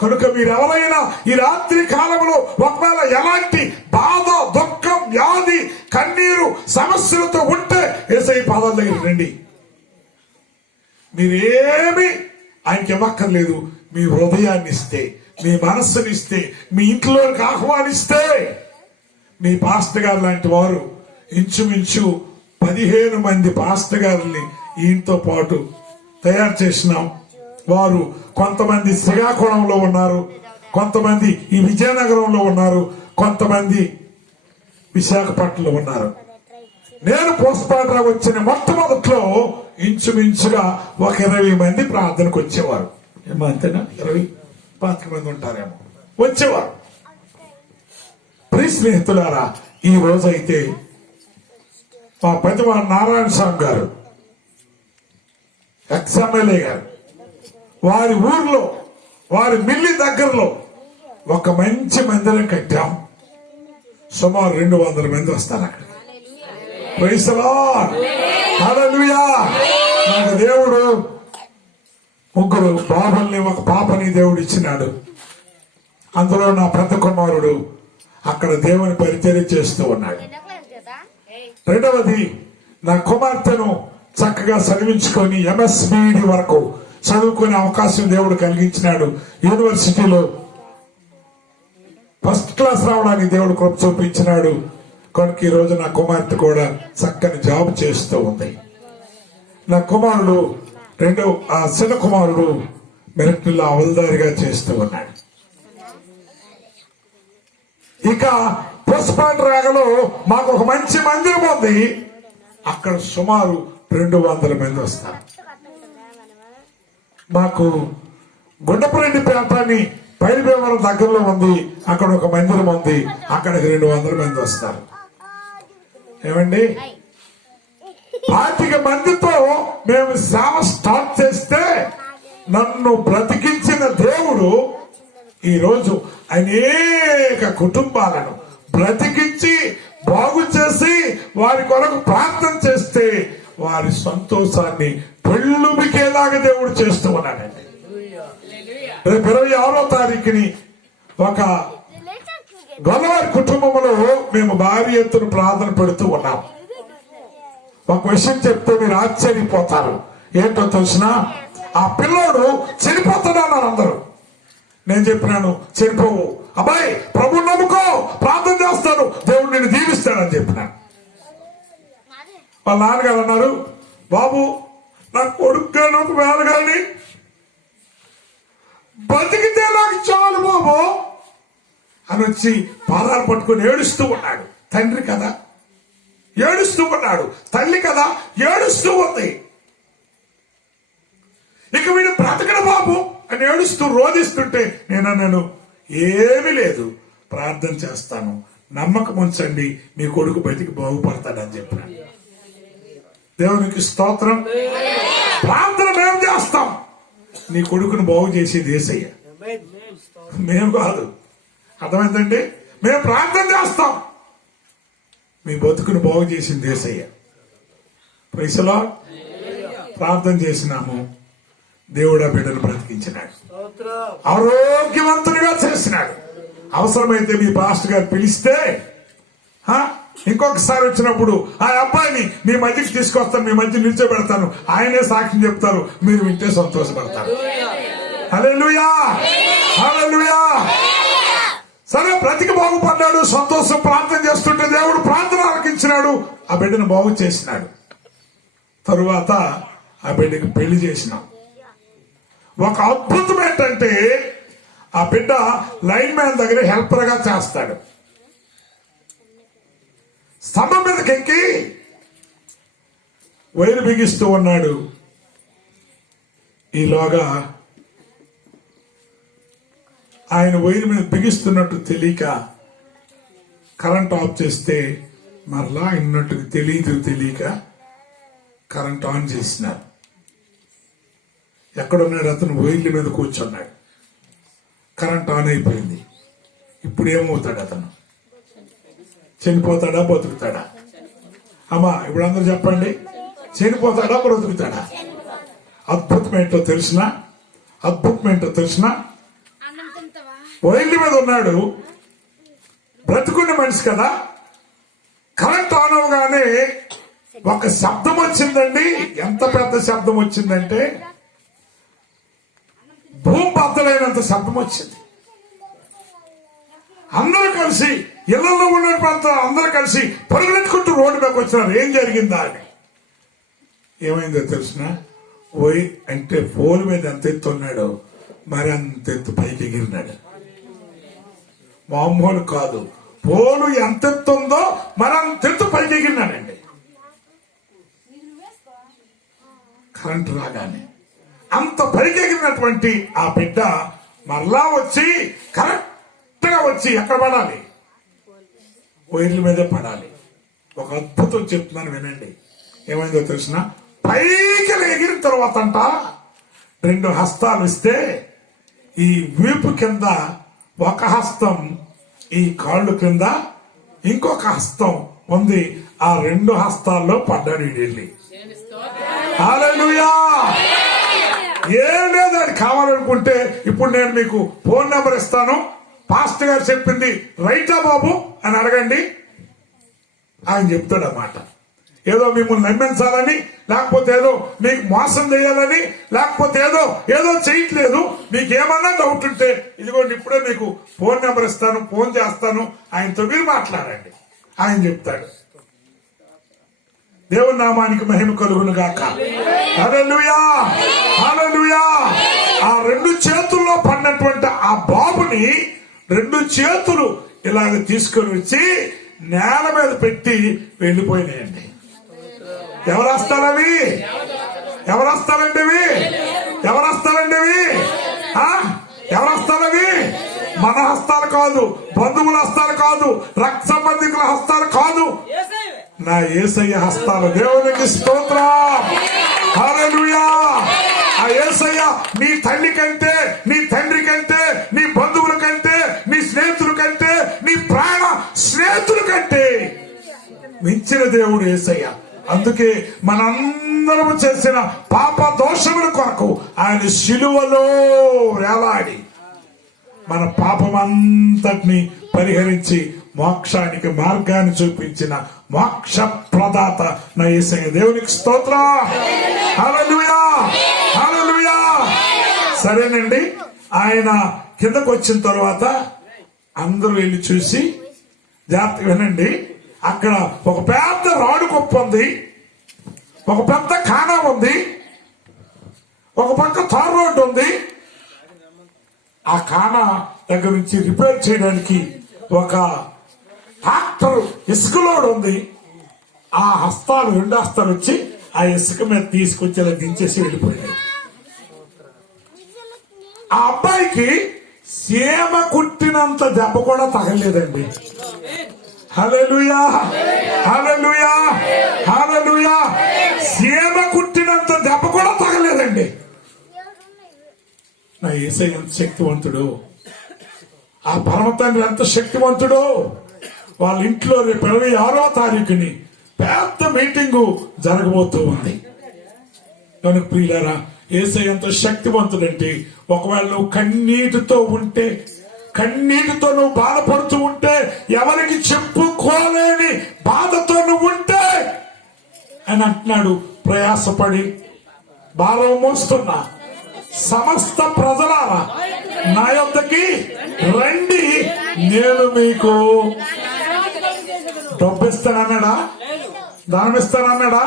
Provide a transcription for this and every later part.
కనుక మీరు ఎవరైనా ఈ రాత్రి కాలంలో ఒకవేళ ఎలాంటి బాధ, దుఃఖం, వ్యాధి, కన్నీరు, సమస్యలతో ఉంటే యేసయ్య పాదాల దగ్గర రండి. మీరేమి ఆయనకి ఇవ్వక్కర్లేదు. మీ హృదయాన్ని ఇస్తే, మీ మనస్సుని ఇస్తే, మీ ఇంట్లోకి ఆహ్వానిస్తే, మీ పాస్టర్ గారు లాంటి వారు ఇంచుమించు 15 మంది పాస్టర్ గారిని ఈయనతో పాటు తయారు చేసినాం. వారు కొంతమంది శ్రీకాకుళంలో ఉన్నారు, కొంతమంది ఈ విజయనగరంలో ఉన్నారు, కొంతమంది విశాఖపట్నంలో ఉన్నారు. నేను పోస్ట్పాటరా వచ్చిన మొట్టమొదట్లో ఇంచుమించుగా ఒక 20 మంది ప్రార్థనకు వచ్చేవారు. అంతేనా? 20-25 మంది ఉంటారేమో వచ్చేవారు. ప్రియ స్నేహితులారా, ఈ రోజైతే మా పెద్దవారు నారాయణ స్వామి గారు, ఎక్స్ఎమ్మెల్యే గారు, వారి ఊర్లో, వారి మిల్లి దగ్గరలో ఒక మంచి మందిరం కట్టాం. సుమారు 200 మంది వస్తారు అక్కడ. ప్రైజ్ ది లార్డ్, హల్లెలూయా. నాకు దేవుడు 3 బాబుల్ని, 1 పాపని దేవుడు ఇచ్చినాడు. అందులో నా పెద్ద కుమారుడు అక్కడ దేవుని పరిచర్య చేస్తూ ఉన్నాడు. రెండవది, నా కుమార్తెను చక్కగా చదివించుకొని MSBD వరకు చదువుకునే అవకాశం దేవుడు కలిగించినాడు. యూనివర్సిటీలో ఫస్ట్ క్లాస్ రావడానికి దేవుడు కృప చూపించినాడు. కనుక ఈ రోజు నా కుమార్తె కూడా చక్కని జాబ్ చేస్తూ ఉంది. నా కుమారుడు చిన్న కుమారుడు మెరిట్లో అవల్దారిగా చేస్తూ ఉన్నాడు. ఇక పుష్పాండ్రాగలో మాకు ఒక మంచి మందిరం ఉంది. అక్కడ సుమారు 200 మంది వస్తారు. మాకు గుండపరెడ్డి పేటని పైడిభీమవరం దగ్గరలో ఉంది, అక్కడ ఒక మందిరం ఉంది, అక్కడికి 200 మంది వస్తారు. ఏమండి, 25 మందితో మేము సేవ స్టార్ట్ చేస్తే నన్ను బ్రతికించిన దేవుడు ఈరోజు అనేక కుటుంబాలను బ్రతికించి బాగు చేసి వారి కొరకు ప్రార్థన చేస్తే వారి సంతోషాన్ని పెళ్ళుమికేలాగా దేవుడు చేస్తూ ఉన్నాడండి. రేపు 26వ తారీఖుని ఒక గొల్లవారి కుటుంబంలో మేము భారీ ఎత్తున ప్రార్థన పెడుతూ ఉన్నాం. ఒక విషయం చెప్తే మీరు ఆశ్చర్యపోతారు. ఏంటో తెలిసినా, ఆ పిల్లోడు చనిపోతాడన్నారు అందరూ. నేను చెప్పినాను, చనిపోవు అబ్బాయి, ప్రభు నమ్ముకో, ప్రార్థన చేస్తాను, దేవుడు నిన్ను దీవిస్తాడని చెప్పినాను. వాళ్ళ నాన్నగారు అన్నారు, బాబు నా కొడుకు ఒక వేళ కానీ బతికితే నాకు చాలు బాబు అని వచ్చి పాదాలు పట్టుకుని ఏడుస్తూ ఉన్నాడు. తండ్రి కదా ఏడుస్తూ ఉన్నాడు, తల్లి కదా ఏడుస్తూ ఉంది. ఇక వీడు బ్రతకడు బాబు అని ఏడుస్తూ రోధిస్తుంటే నేను ఏమీ లేదు, ప్రార్థన చేస్తాను, నమ్మకం ఉంచండి, మీ కొడుకు బతికి బాగుపడతాడని చెప్పినాను. దేవునికి స్తోత్రం. ప్రార్థన మేము చేస్తాం, నీ కొడుకును బాగు చేసేది యేసయ్య, మేము కాదు. అర్థమైందండి? మేము ప్రార్థన చేస్తాం, మీ బతుకును బాగు చేసింది యేసయ్య. Praise the lord. ప్రార్థన చేసినాము, దేవుడు ఆ బిడ్డను బ్రతికించినాడు, ఆరోగ్యవంతునిగా చేసినాడు. అవసరమైతే మీ పాస్టర్ గారు పిలిస్తే ఇంకొకసారి వచ్చినప్పుడు ఆ అబ్బాయిని మీ మధ్యకి తీసుకొస్తాను, మీ మధ్య నిల్చోబెడతాను, ఆయనే సాక్ష్యం చెప్తారు, మీరు వింటే సంతోషపడతారు. హల్లెలూయా, హల్లెలూయా. సరే, బ్రతికి బాగుపడ్డాడు, సంతోషం. ప్రార్థన చేస్తుంటే దేవుడు ప్రార్థన ఆలకించినాడు, ఆ బిడ్డను బాగు చేసినాడు. తరువాత ఆ బిడ్డకి పెళ్లి చేసినాం. ఒక అద్భుతం ఏంటంటే, ఆ బిడ్డ లైన్ మ్యాన్ దగ్గర హెల్పర్ గా చేస్తాడు. స్తంభం మీదకి ఎక్కి వైరు బిగిస్తూ ఉన్నాడు. ఈలోగా ఆయన వైరు మీద బిగిస్తున్నట్టు తెలియక కరెంట్ ఆఫ్ చేస్తే మరలా ఇన్నట్టు తెలియక కరెంట్ ఆన్ చేసినారు. ఎక్కడున్నాడు అతను? వైర్ల మీద కూర్చున్నాడు. కరెంట్ ఆన్ అయిపోయింది. ఇప్పుడు ఏమవుతాడు అతను? చనిపోతాడా బతుకుతాడా? అమ్మా, ఇప్పుడు అందరూ చెప్పండి, చనిపోతాడా బ్రతుకుతాడా? అద్భుతం ఏంటో తెలిసిన వైర్ల మీద ఉన్నాడు, బ్రతుకున్న మనిషి కదా. కరెంట్ ఆన్ అవగానే ఒక శబ్దం వచ్చిందండి. ఎంత పెద్ద శబ్దం వచ్చిందంటే భూమి బద్దలైనంత శబ్దం వచ్చింది. అందరూ కలిసి, ఇళ్లలో ఉన్న ప్రాంతం అందరూ కలిసి పరుగులెత్తుకుంటూ రోడ్డు మీదకి వచ్చినారు. ఏం జరిగిందా అని. ఏమైందో తెలిసిన, ఓయ్ అంటే ఫోన్ మీద ఎంత ఎత్తు ఉన్నాడో మరి అంత ఎత్తు పైకి ఎగిరినాడు. మామూలు కాదు, పోలు ఎంత ఎత్తు ఉందో మరి అంత ఎత్తు పైకి ఎగిరినాడండి. కరెంట్ రాగానే అంత పైకి ఎగిరినటువంటి ఆ బిడ్డ మరలా వచ్చి కరెక్ట్ గా వచ్చి ఎక్కడ పడాలి? వైర్ల మీదే పడాలి. ఒక అద్భుతం చెప్తున్నాను వినండి. ఏమైందో తెలిసిన, పైకి ఎగిరిన తర్వాత అంట 2 హస్తాలు ఇస్తే ఈ వీపు కింద ఒక హస్తం, ఈ కాళ్ళు కింద ఇంకొక హస్తం ఉంది. ఆ 2 హస్తాల్లో పడ్డాడు వీడెళ్ళి. హల్లెలూయా. ఏం లేదు, అది కావాలనుకుంటే ఇప్పుడు నేను మీకు ఫోన్ నెంబర్ ఇస్తాను. పాస్టర్ గారు చెప్పింది రైటా బాబు అని అడగండి, ఆయన చెప్తాడన్నమాట. ఏదో మిమ్మల్ని నమ్మించాలని, లేకపోతే ఏదో మీకు మోసం చేయాలని, లేకపోతే ఏదో చేయట్లేదు. మీకు ఏమన్నా డౌట్ ఉంటే ఇదిగోండి ఇప్పుడే మీకు ఫోన్ నెంబర్ ఇస్తాను, ఫోన్ చేస్తాను, ఆయనతో మీరు మాట్లాడండి, ఆయన చెప్తాడు. దేవుని నామానికి మహిమ కలుగును గాక. హల్లెలూయా, హల్లెలూయా. ఆ 2 చేతుల్లో పడినటువంటి ఆ బాబుని 2 చేతులు ఇలాగ తీసుకొని వచ్చి నేల మీద పెట్టి వెళ్ళిపోయినాయండి. ఎవరు వస్తారవి? ఎవరు వస్తారండి ఇవి? ఎవరు వస్తారండి ఇవి? ఎవరు వస్తారవి? మన హస్తాలు కాదు, బంధువుల హస్తాలు కాదు, రక్త సంబంధికుల హస్తాలు కాదు, నా యేసయ్య హస్తాలు. దేవునికి స్తోత్రం. హల్లెలూయా. ఆ యేసయ్య నీ తల్లి కంటే, నీ తండ్రి కంటే, నీ బంధువుల కంటే, నీ స్నేహితుల కంటే, నీ ప్రాణ స్నేహితుల కంటే మించిన దేవుడు యేసయ్య. అందుకే మనందరము చేసిన పాప దోషముల కొరకు ఆయన శిలువలో వేలాడి మన పాపమంతటిని పరిహరించి మోక్షానికి మార్గాన్ని చూపించిన మోక్ష ప్రదాత నా యేసయ్య. దేవునికి స్తోత్రం. హల్లెలూయా, హల్లెలూయా. సరేనండి, ఆయన కిందకు వచ్చిన తర్వాత అందరూ వెళ్ళి చూసి, జాగ్రత్తగా వినండి, అక్కడ ఒక పెద్ద రాడు కుప్ప ఉంది, ఒక పెద్ద ఖానా ఉంది, ఒక పక్క తార్ రోడ్డు ఉంది. ఆ ఖానా దగ్గర నుంచి రిపేర్ చేయడానికి ఒక ట్రాక్టర్ ఇసుక లోడ్ ఉంది. ఆ హస్తాలు 2 హస్తాలు వచ్చి ఆ ఇసుక మీద తీసుకొచ్చి అలా దించేసి వెళ్ళిపోయాయి. ఆ అబ్బాయికి సీమ కుట్టినంత దెబ్బ కూడా తగలేదండి. హల్లెలూయా, హల్లెలూయా, హల్లెలూయా. సీమ కుట్టినంత దెబ్బ కూడా తగలేదండి. నా యేసయ్య ఎంత శక్తివంతుడు, ఆ పరమ తండ్రి ఎంత శక్తివంతుడు. వాళ్ళ ఇంట్లో రేపు 26వ తారీఖుని పెద్ద మీటింగు జరగబోతూ ఉంది. కనుక ప్రియులారా, యేసయ్య ఎంత శక్తివంతుడంటే, ఒకవేళ నువ్వు కన్నీటితో ఉంటే, కన్నీటితో నువ్వు బాధపడుతూ ఉంటే, ఎవరికి చెప్పుకోలేని బాధతో నువ్వు ఉంటే అని అంటున్నాడు, ప్రయాసపడి భారం మోస్తున్నా సమస్త ప్రజలారా నా యొద్దకి రండి, నేను మీకు డబ్బు ఇస్తానన్నాడా? దానం ఇస్తానన్నాడా?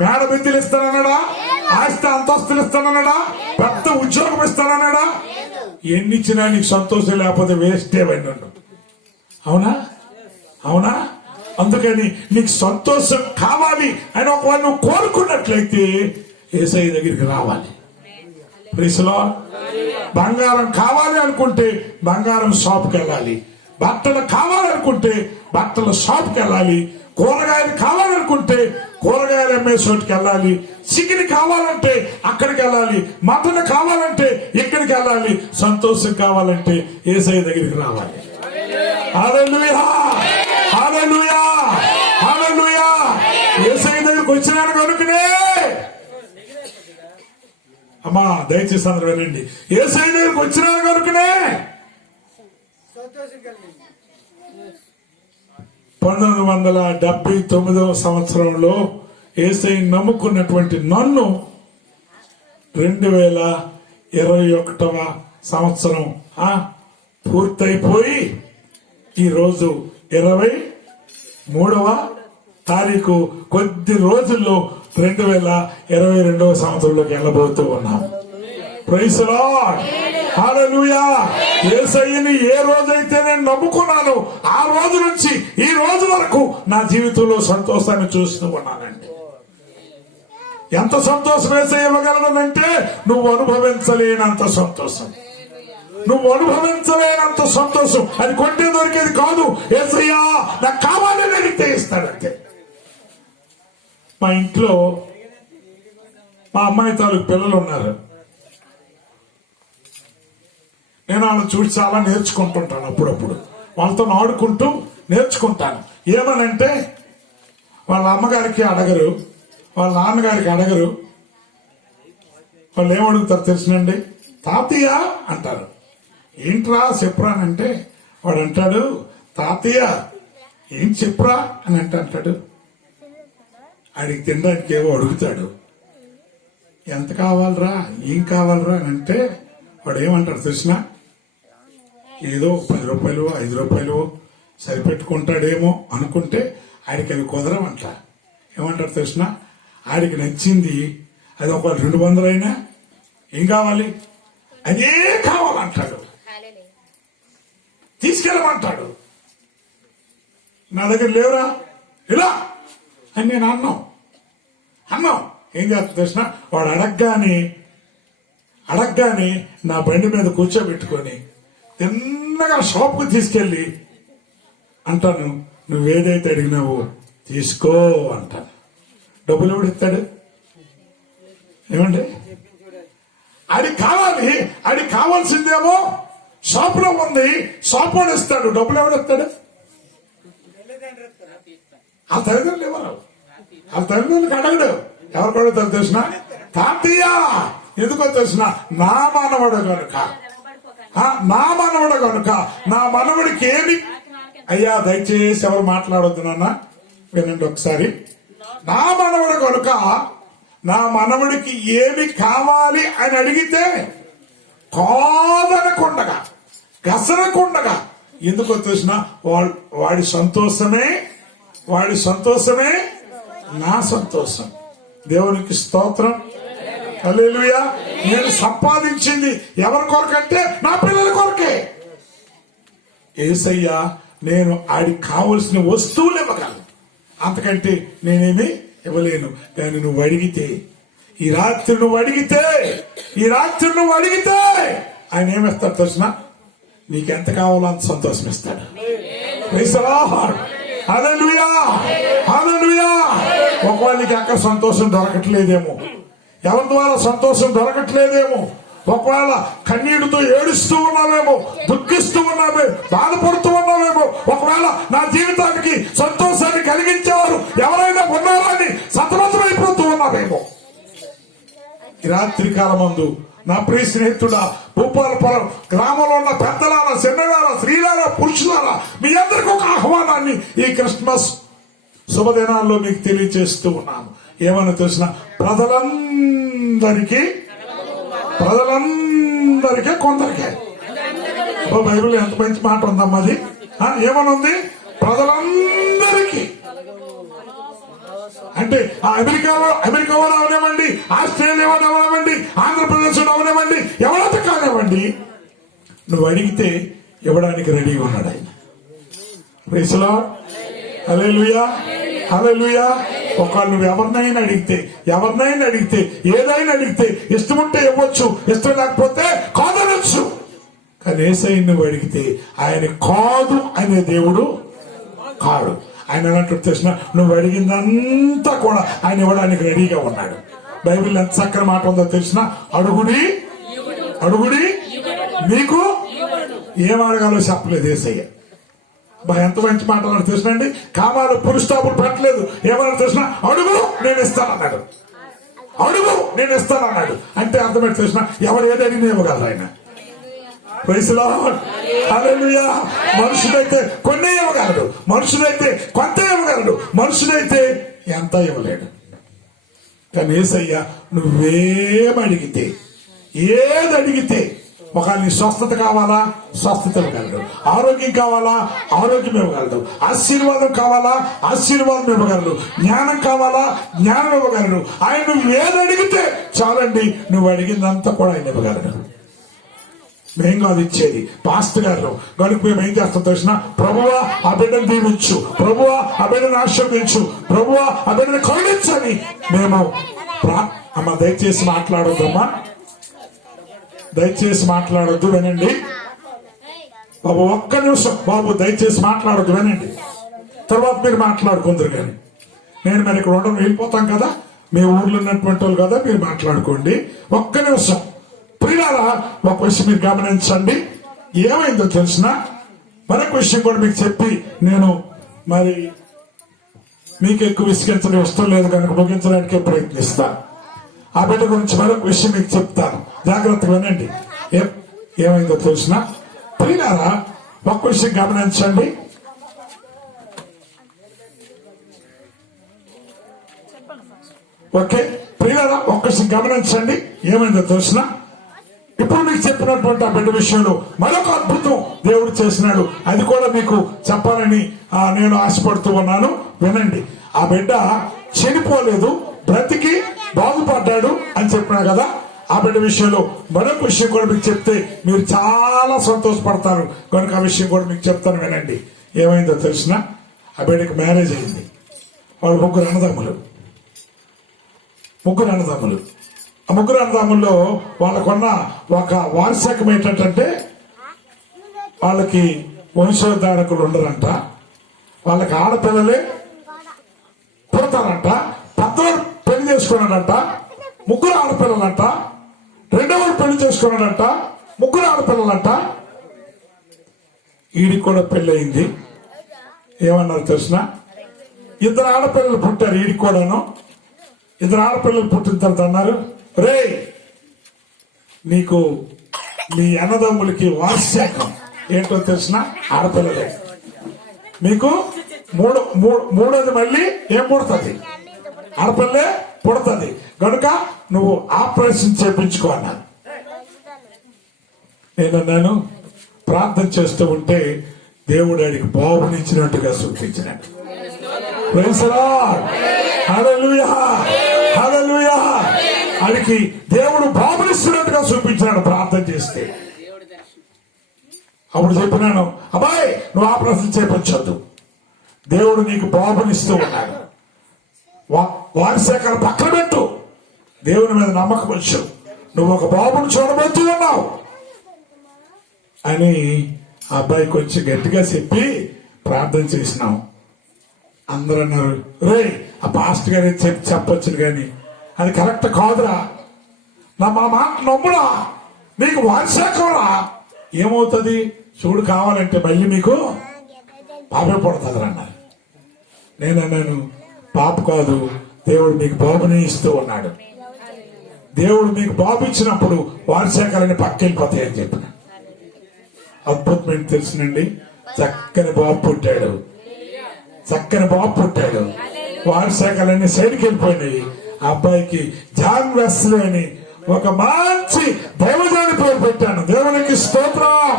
మేడ బిద్దులు ఇస్తానన్నాడా? ఆస్తి అంతస్తులు ఇస్తానన్నాడా? పెద్ద ఉద్యోగం ఇస్తానన్నాడా? ఎన్ని ఇచ్చినా నీకు సంతోషం లేకపోతే వేస్టే అన్నాడు. అవునా? అవునా? అందుకని నీకు సంతోషం కావాలి అని ఒకవేళ నువ్వు కోరుకున్నట్లయితే యేసయ్య దగ్గరికి రావాలి. Praise the lord. బంగారం కావాలి అనుకుంటే బంగారం షాప్కి వెళ్ళాలి, బట్టలు కావాలనుకుంటే బట్టల షాప్కి వెళ్ళాలి, కూరగాయలు కావాలనుకుంటే కూరగాయలు అమ్మే చోటుకి వెళ్ళాలి, చికెన్ కావాలంటే అక్కడికి వెళ్ళాలి, మటన్ కావాలంటే ఇక్కడికి వెళ్ళాలి, సంతోషం కావాలంటే యేసయ్య దగ్గరికి రావాలి. హల్లెలూయా, హల్లెలూయా, హల్లెలూయా. యేసయ్య దగ్గరికి వచ్చినాను కనుకనే, అమ్మా దయచేసి అందరూ వినండి, యేసయ్య దగ్గరికి వచ్చినాను కనుకనే 1979 సంవత్సరంలో యేసయ్యను నమ్ముకున్నటువంటి నన్ను 2021 సంవత్సరం పూర్తయిపోయి ఈరోజు 23వ తారీఖు కొద్ది రోజుల్లో 2022 సంవత్సరంలోకి వెళ్ళబోతూ ఉన్నాం. ప్రైజ్ ది లార్డ్, హల్లెలూయా. యేసయ్యని ఏ రోజైతే నేను నమ్ముకున్నానో ఆ రోజు నుంచి ఈ రోజు వరకు నా జీవితంలో సంతోషాన్ని చూస్తూ ఉన్నానండి. ఎంత సంతోషం యేసయ్య ఇవ్వగలనంటే నువ్వు అనుభవించలేనంత సంతోషం, నువ్వు అనుభవించలేనంత సంతోషం. అది కొంటే దొరికేది కాదు. యేసయ్యా నాకు కావాలని అడిగితే ఇస్తాడంతే. మా ఇంట్లో మా అమ్మాయి తాలూకు పిల్లలు ఉన్నారు. నేను వాళ్ళని చూసి చాలా నేర్చుకుంటుంటాను. అప్పుడప్పుడు వాళ్ళతో ఆడుకుంటూ నేర్చుకుంటాను. ఏమనంటే వాళ్ళ అమ్మగారికి అడగరు, వాళ్ళ నాన్నగారికి అడగరు. వాళ్ళు ఏమడుగుతారు తెలుసునండి? తాతయ్య అంటారు. ఏంట్రా చెప్పురా అని అంటే వాడు అంటాడు, తాతయ్య ఏం చెప్పురా అని అంటాడు. ఆడికి తినడానికి ఏవో అడుగుతాడు. ఎంత కావాలరా, ఏం కావాలరా అని అంటే వాడు ఏమంటాడు తెలిసినా, ఏదో 10 రూపాయలు 5 రూపాయలు సరిపెట్టుకుంటాడేమో అనుకుంటే ఆడికి అవి కుదరమంట. ఏమంటాడు తెలిసినా, ఆడికి నచ్చింది అది ఒక 200 అయినా ఏం కావాలి అదే కావాలంటాడు, తీసుకెళ్ళమంటాడు. నా దగ్గర లేవురా ఇలా అని నేను అన్నాం. ఏం చేస్తా తెలిసిన, వాడు అడగ్గానే నా బండి మీద కూర్చోబెట్టుకొని తిన్నగా షాప్కు తీసుకెళ్ళి అంటాను, నువ్వేదైతే అడిగినావో తీసుకో అంటాను. డబ్బులు ఎవడు ఇస్తాడు? ఏమండి, ఆడికి కావాల్సిందేమో షాప్ లో ఉంది, షాప్ వాడు ఇస్తాడు. డబ్బులు ఎవడు ఇస్తాడు? ఆ తల్లిదండ్రులు ఎవరు? ఆ తల్లిదండ్రులకు అడగడు. ఎవరికి అడుగుతారు తెలిసిన? తాతయ్య. ఎందుకో తెలిసిన? నా మనవడు కనుక నా మనవడికి ఏమి. అయ్యా దయచేసి ఎవరు మాట్లాడొద్దు నాన్న, వినండి ఒకసారి. నా మనవడు కనుక నా మనవడికి ఏమి కావాలి అని అడిగితే కాదనకుండగా గసరకుండగా, ఎందుకో తెలిసిన? వాడి సంతోషమే నా సంతోషం. దేవునికి స్తోత్రం, హల్లెలూయా. నేను సంపాదించింది ఎవరి కొరకంటే నా పిల్లల కొరకే. యేసయ్య నేను ఆడికి కావలసిన వస్తువులు ఇవ్వగలను, అంతకంటే నేనేమి ఇవ్వలేను. కానీ నువ్వు అడిగితే, ఈ రాత్రి నువ్వు అడిగితే ఆయన ఏమిస్తాడు తెలిసిన? నీకెంత కావాలో అంత సంతోషం ఇస్తాడు. ప్రైజ్ ది లార్డ్, హల్లెలూయా, హల్లెలూయా. ఒకవేళ నీకు అక్కడ సంతోషం దొరకట్లేదేమో, ఎవరి ద్వారా సంతోషం దొరకట్లేదేమో, ఒకవేళ కన్నీటితో ఏడుస్తూ ఉన్నావేమో, దుఃఖిస్తూ ఉన్నావే, బాధపడుతూ ఉన్నావేమో, ఒకవేళ నా జీవితానికి సంతోషాన్ని కలిగించేవారు ఎవరైనా ఉన్నారా అని సతమతమైపోతూ ఉన్నావేమో. ఈ రాత్రి కాలమందు నా ప్రియ స్నేహితుడా, భూపాలపురం గ్రామంలో ఉన్న పెద్దలారా, చిన్నలారా, స్త్రీలారా, పురుషులారా, మీ అందరికీ ఒక ఆహ్వానాన్ని ఈ క్రిస్మస్ శుభదినాల్లో మీకు తెలియజేస్తూ ఉన్నాను. ఏమన్నా తెలిసిన? ప్రజలందరికీ కొందరికే. బైబిల్ ఎంత మంచి మాట ఉందమ్మా అది. ఏమనుంది? ప్రజలందరికీ. అంటే అమెరికా వాడు అవనివ్వండి, ఆస్ట్రేలియా వాడు అవనివ్వండి, ఆంధ్రప్రదేశ్ వాడు అవనివ్వండి, ఎవరైతే కానివ్వండి, నువ్వు అడిగితే ఇవ్వడానికి రెడీగా ఉన్నాడు ఆయన. ప్రైజ్ ది లార్డ్, హల్లెలూయా, హల్లెలూయా. ఒకవేళ నువ్వు ఎవరినైనా అడిగితే ఏదైనా అడిగితే ఇష్టముంటే ఇవ్వచ్చు, ఇష్టం లేకపోతే కాదనొచ్చు. కానీ యేసయ్యను నువ్వు అడిగితే ఆయన కాదు అనే దేవుడు కాడు. ఆయన అన్నట్టు తెలిసిన నువ్వు అడిగిందంతా కూడా ఆయన ఇవ్వడానికి రెడీగా ఉన్నాడు. బైబిల్ ఎంత చక్కని మాట ఉందో తెలిసిన? అడుగుడి మీకు ఏం అడగాలో చెప్పలేదు యేసయ్య. ఎంత మంచి మాట్లాడారు తెలుసునండి. కామాలు పురుషాపులు పెట్టలేదు. ఏమన్నా తెలిసిన? అడుగు నేను ఇస్తానన్నాడు. అంటే అర్థమైతే తెలిసిన ఎవరు ఏది అడిగినా ఇవ్వగలరు ఆయన. ప్రైజ్ లార్డ్, హల్లెలూయా. మనుషుడైతే కొన్ని ఇవ్వగలడు, మనుషుడైతే కొంత ఇవ్వగలడు, మనుషుడైతే ఎంత ఇవ్వలేడు. కానీ యేసయ్య నువ్వేమడిగితే, ఏది అడిగితే, ఒకవేళ నీ స్వస్థత కావాలా, స్వస్థత ఇవ్వగలడు. ఆరోగ్యం కావాలా, ఆరోగ్యం ఇవ్వగలడు. ఆశీర్వాదం కావాలా, ఆశీర్వాదం ఇవ్వగలడు. జ్ఞానం కావాలా, జ్ఞానం ఇవ్వగలడు. ఆయన నువ్వు ఏది అడిగితే చాలండి, నువ్వు అడిగిందంతా కూడా ఆయన ఇవ్వగలడు. మేం కాదు ఇచ్చేది, పాస్టర్ గారు. కనుక మేము ఏం చేస్తాం తెలిసిన, ప్రభువా ఆ బిడ్డను దీవించు, ప్రభువా ఆ బిడ్డను ఆశీర్వదించు, ప్రభువా ఆ బిడ్డను కరుణించని మేము అమ్మ దయచేసి మాట్లాడొద్దమ్మా, దయచేసి మాట్లాడొద్దు, వినండి బాబు, ఒక్క నిమిషం బాబు, దయచేసి మాట్లాడొద్దు, వినండి. తర్వాత మీరు మాట్లాడుకుందరు. కానీ నేను మరి ఇక్కడ ఉండడం వెళ్ళిపోతాం కదా, మీ ఊర్లో ఉన్నటువంటి వాళ్ళు కదా, మీరు మాట్లాడుకోండి. ఒక్క నిమిషం ప్రియులారా, ఒక విషయం మీరు గమనించండి. ఏమైందో తెలిసిన మరొక విషయం కూడా మీకు చెప్పి నేను మరి మీకు ఎక్కువ విసిగించడం ఇష్టం లేదు కనుక ముగించడానికి ప్రయత్నిస్తా. ఆ బిడ్డ గురించి మరొక విషయం మీకు చెప్తాను, జాగ్రత్తగా వినండి. ఏమైందో తెలిసిన ప్రియులారా, ఒక విషయం గమనించండి. ఓకే ప్రియులారా, ఒక్క విషయం గమనించండి. ఏమైందో తెలిసిన ఇప్పుడు మీకు చెప్పినటువంటి ఆ బిడ్డ విషయంలో మరొక అద్భుతం దేవుడు చేసినాడు. అది కూడా మీకు చెప్పాలని నేను ఆశపడుతూ ఉన్నాను, వినండి. ఆ బిడ్డ చనిపోలేదు, బ్రతికి బాగుపడ్డాడు అని చెప్పినా కదా. ఆ బిడ్డ విషయంలో మరొక విషయం కూడా మీకు చెప్తే మీరు చాలా సంతోషపడతారు కనుక ఆ విషయం కూడా మీకు చెప్తాను, వినండి. ఏమైందో తెలిసిన ఆ బిడ్డకి మ్యారేజ్ అయింది. వాళ్ళు ముగ్గురు అన్నదమ్ములు. ఆ ముగ్గురు అన్నదమ్ముల్లో వాళ్ళకున్న ఒక వారసకం ఏంటంటే వాళ్ళకి వంశోద్ధారకులు ఉండరంట, వాళ్ళకి ఆడపిల్లలే పుడతారంట. పెద్దవాడు పెళ్లి చేసుకున్నాడంట, ముగ్గురు ఆడపిల్లలంట. రెండోవాడు పెళ్లి చేసుకున్నాడంట, ముగ్గురు ఆడపిల్లలంట. ఈడికి కూడా పెళ్లి అయింది. ఏమన్నారు తెలిసిన, ఇద్దరు ఆడపిల్లలు పుట్టారు. ఈడికి కూడాను ఇద్దరు ఆడపిల్లలు పుట్టిన తర్వాత అన్నారు, రే నీకు మీ అన్నదమ్ములకి వారసత్వం ఏంటో తెలిసిన ఆడపిల్లలే. మీకు మూడోది మళ్ళీ ఏం పుడుతుంది, ఆడపిల్లే పుడుతుంది. కనుక నువ్వు ఆపరేషన్ చేయించుకో అన్నాను. నేను ప్రార్థన చేస్తూ ఉంటే దేవుడు ఆడికి బాబునిచ్చినట్టుగా సూచించినట్టు. ప్రైజ్ ది లార్డ్, హల్లెలూయా, హల్లెలూయా. ఆడికి దేవుడు బాబునిస్తున్నట్టుగా చూపించినాడు ప్రార్థన చేస్తే. అప్పుడు చెప్పినాను, అబ్బాయి నువ్వు ఆపరేషన్ చేయించొద్దు, దేవుడు నీకు బాబునిస్తూ ఉన్నాడు. వారసకాలు పక్కన పెట్టు, దేవుని మీద నమ్మకం వచ్చు, నువ్వు ఒక బాబుని చూడబోతూ ఉన్నావు అని ఆ అబ్బాయి కొంచెం గట్టిగా చెప్పి ప్రార్థన చేసినాం. అందరూ అన్నారు, రే ఆ పాస్ట్ గారి చెప్పొచ్చు కానీ అది కరెక్ట్ కాదురా, మా మాట నమ్ముడా, నీకు వారసకంరా. ఏమవుతుంది చూడు, కావాలంటే మళ్ళీ మీకు పాపే పడుతుంది అన్నారు. నేనన్నాను, పాప కాదు, దేవుడు మీకు బాబుని ఇస్తూ ఉన్నాడు. దేవుడు మీకు బాబు ఇచ్చినప్పుడు వారసకాలని పక్కెళ్ళిపోతాయని చెప్పిన. అద్భుతమైన తెలుసునండి, చక్కని బాబు పుట్టాడు, చక్కని బాబు పుట్టాడు. వారసకాలన్నీ సైడ్కి వెళ్ళిపోయినాయి. ఆ అబ్బాయికి జాన్ వెస్లీ అని ఒక మంచి దైవజాని పేరు పెట్టాను. దేవునికి స్తోత్రం,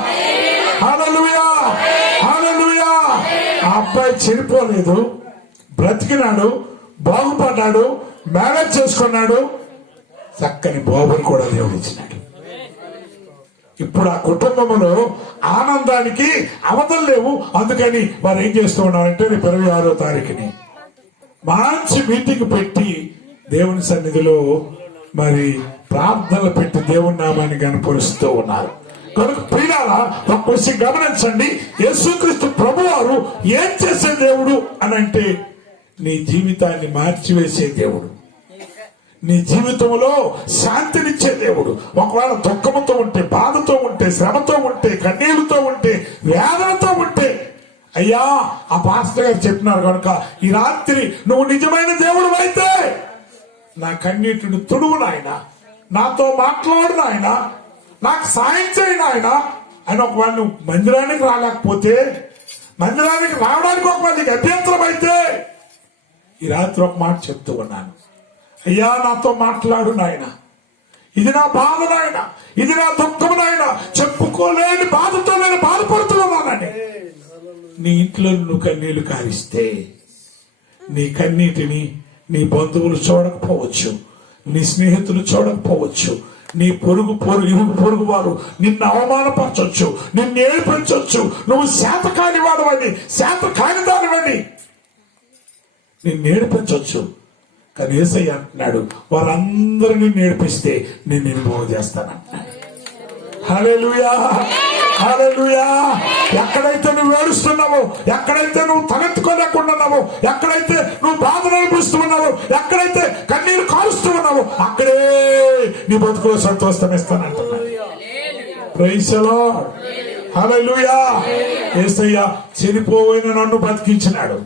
హల్లెలూయా, హల్లెలూయా. ఆ అబ్బాయి చనిపోలేదు, బ్రతికినాడు, బాగుపడ్డాడు, మ్యారేజ్ చేసుకున్నాడు, చక్కని బాబుని కూడా దేవుడు ఇచ్చినాడు. ఇప్పుడు ఆ కుటుంబంలో ఆనందానికి అవధులు లేవు. అందుకని వారు ఏం చేస్తూ ఉన్నారంటే రేపు 26వ తారీఖుని మంచి మీటింగ్ పెట్టి దేవుని సన్నిధిలో మరి ప్రార్థనలు పెట్టి దేవుని నామాన్ని కనపరుస్తూ ఉన్నారు. కనుక ప్రియులారా, ఒక విషయం గమనించండి. యేసుక్రీస్తు ప్రభువారు ఏం చేసే దేవుడు అని అంటే నీ జీవితాన్ని మార్చివేసే దేవుడు, నీ జీవితంలో శాంతినిచ్చే దేవుడు. ఒకవేళ దుఃఖంతో ఉంటే, బాధతో ఉంటే, శ్రమతో ఉంటే, కన్నీళ్లతో ఉంటే, వేదనతో ఉంటే, అయ్యా ఆ పాస్టర్ గారు చెప్పినారు కనుక ఈ రాత్రి నువ్వు నిజమైన దేవుడు అయితే నా కన్నీటిని తుడువు నాయన, నాతో మాట్లాడు నాయన, నాకు సాయం చేయి నాయన అని ఒక వాళ్ళు మందిరానికి రాలేకపోతే, మందిరానికి రావడానికి ఒక మందికి అభ్యంతరం అయితే, ఈ రాత్రి ఒక మాట చెప్తూ ఉన్నాను, అయ్యా నాతో మాట్లాడు నాయన, ఇది నా బాధ నాయన, ఇది నా దుఃఖము నాయన, చెప్పుకోలేని బాధతో నేను బాధపడుతున్నానని. నీ ఇంట్లో నువ్వు కన్నీళ్లు కారిస్తే నీ కన్నీటిని నీ బంధువులు చూడకపోవచ్చు, నీ స్నేహితులు చూడకపోవచ్చు, నీ ఇరుగు పొరుగు వారు నిన్ను అవమానపరచొచ్చు, నిన్ను ఏడిపించొచ్చు, నువ్వు శాత కాని వాడవని, శాత కాని దానివని నిన్ను ఏడిపించొచ్చు. కానీ యేసయ్య అంటున్నాడు, వారందరినీ నేర్పిస్తే నేను బాగు చేస్తానంటున్నాడు. హల్లెలూయా, హల్లెలూయా. ఎక్కడైతే నువ్వు ఏడుస్తున్నావో, ఎక్కడైతే నువ్వు తలెత్తుకోలేకున్నావో, ఎక్కడైతే నువ్వు బాధలు అనిపిస్తున్నావో, ఎక్కడైతే కన్నీరు కారుస్తూ ఉన్నావో, అక్కడే నీ బతుకులో సంతోషం ఇస్తానంటున్నాడు. ప్రైజ్ ది లార్డ్, హల్లెలూయా. యేసయ్య చనిపోయిన నన్ను బతికించినాడు.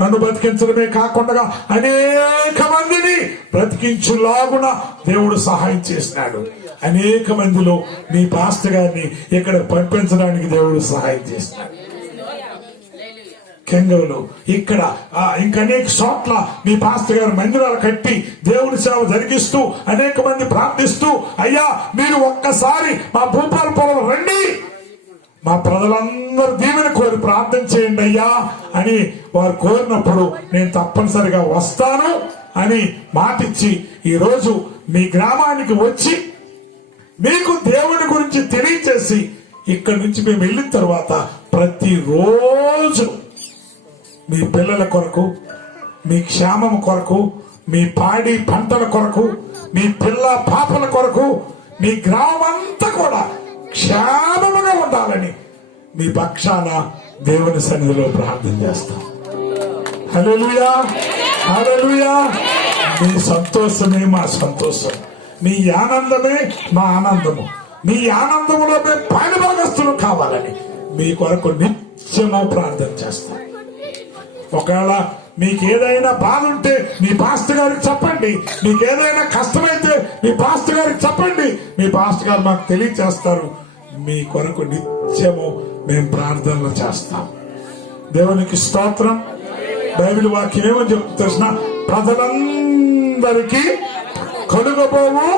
నన్ను బతికించడమే కాకుండా అనేక మందిని బ్రతికించులాగున దేవుడు సహాయం చేసినాడు. అనేక మందిలో నీ పాస్టర్ గారిని ఇక్కడ పంపించడానికి దేవుడు సహాయం చేసినాడు. కెంగవులు ఇక్కడ ఇంకా అనేక చోట్ల మీ పాస్టర్ గారు మందిరాలు కట్టి దేవుని సేవ జరిగిస్తూ అనేక మంది ప్రార్థిస్తూ, అయ్యా మీరు ఒక్కసారి మా భూపాలపురం రండి, మా ప్రజలందరూ దీవెన కోరి ప్రార్థన చేయండి అయ్యా అని వారు కోరినప్పుడు నేను తప్పనిసరిగా వస్తాను అని మాటిచ్చి ఈరోజు మీ గ్రామానికి వచ్చి మీకు దేవుని గురించి తెలియచేసి ఇక్కడి నుంచి మేము వెళ్ళిన తర్వాత ప్రతిరోజు మీ పిల్లల కొరకు, మీ క్షేమం కొరకు, మీ పాడి పంటల కొరకు, మీ పిల్ల పాపల కొరకు, మీ గ్రామం అంతా కూడా క్షేమముగా ఉండాలని మీ పక్షాన దేవుని సన్నిధిలో ప్రార్థన చేస్తాం. హల్లెలూయా, హల్లెలూయా. మీ సంతోషమే మా సంతోషం, మీ ఆనందమే మా ఆనందము, మీ ఆనందములో మేము పాలుభాగస్తులు కావాలని మీ కొరకు నిత్యము ప్రార్థన చేస్తాం. ఒకవేళ మీకు ఏదైనా బాధ ఉంటే మీ పాస్టర్ గారికి చెప్పండి, మీకు ఏదైనా కష్టమైతే మీ పాస్టర్ గారికి చెప్పండి, మీ పాస్టర్ గారు మాకు తెలియచేస్తారు. మీ కొరకు నిత్యము మేము ప్రార్థనలు చేస్తాం. దేవునికి స్తోత్రం. బైబిల్ వాక్యం ఏమని చెప్తున్నా, ప్రజలందరికీ కలుగబోవు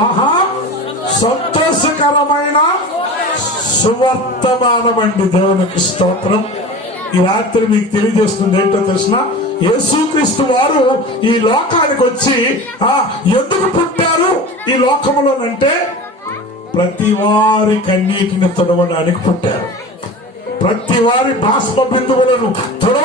మహా సంతోషకరమైన సువర్తమానమండి. దేవునికి స్తోత్రం. ఈ రాత్రి మీకు తెలియజేస్తుంది ఏంటో తెలిసిన, యేసుక్రీస్తు వారు ఈ లోకానికి వచ్చి ఎందుకు పుట్టారు ఈ లోకములోనంటే ప్రతి వారి కన్నీటిని తొడవడానికి పుట్టారు. ప్రతి వారి బాష్ప బిందువులను తొడ